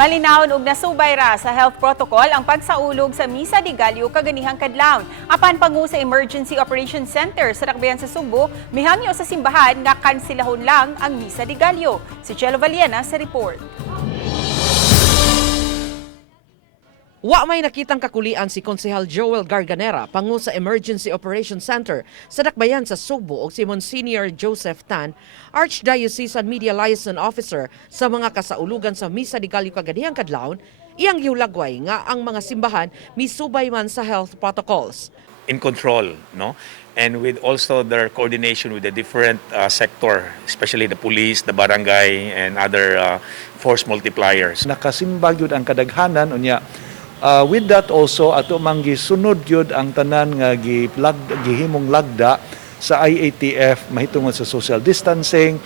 Malinawon og nasubay ra sa health protocol ang pagsaulog sa Misa de Gallo kaganihang kadlawon. Apan pangu sa Emergency Operations Center sa Dakbayan sa Subo, mihangyo sa simbahan nga kansilahon lang ang Misa de Gallo. Si Chelo Valiena sa report. Wa may nakitang kakulian si Konsehal Joel Garganera, pangu sa Emergency Operations Center sa Dakbayan sa Subo o si Monsignor Joseph Tan, Archdiocesan Media Liaison Officer sa mga kasaulugan sa Misa de Gallo kaganihang kadlawon, iyang giulagway nga ang mga simbahan misubay man sa health protocols. In control, no? And with also their coordination with the different sector, especially the police, the barangay, and other force multipliers. Nakasimba gyud ang kadaghanan unya. With that also ato mang gisunod gyud ang tanan nga gihimong lagda sa IATF mahitungod sa social distancing.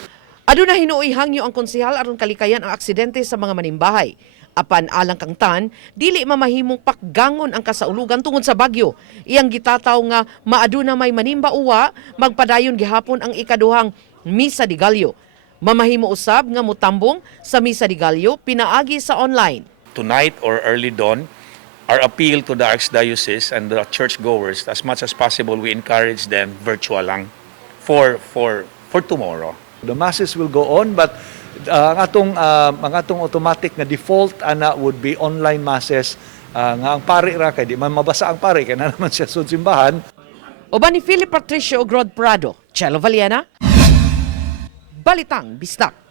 Aduna hinuoy hangyo ang konsehal aron kalikayan ang aksidente sa mga manimbahay. Apan alang kang tan, dili mamahimong pakgangon ang kasaulugan tungod sa bagyo. Iyang gitataw nga maaduna may manimba uwa, magpadayon gihapon ang ikaduhang Misa de Gallo. Mamahimo usab nga mutambong sa Misa de Gallo pinaagi sa online. Tonight or early dawn, our appeal to the Archdiocese and the churchgoers, as much as possible, we encourage them virtual lang for tomorrow. The masses will go on, but ang atong automatic na default ana would be online masses nga ang pari ra kay di man mabasa ang pari kay na naman siya sa simbahan. Uban ni Philip Patricio Grod Prado, Chelo Valiena, Balitang Bisdak.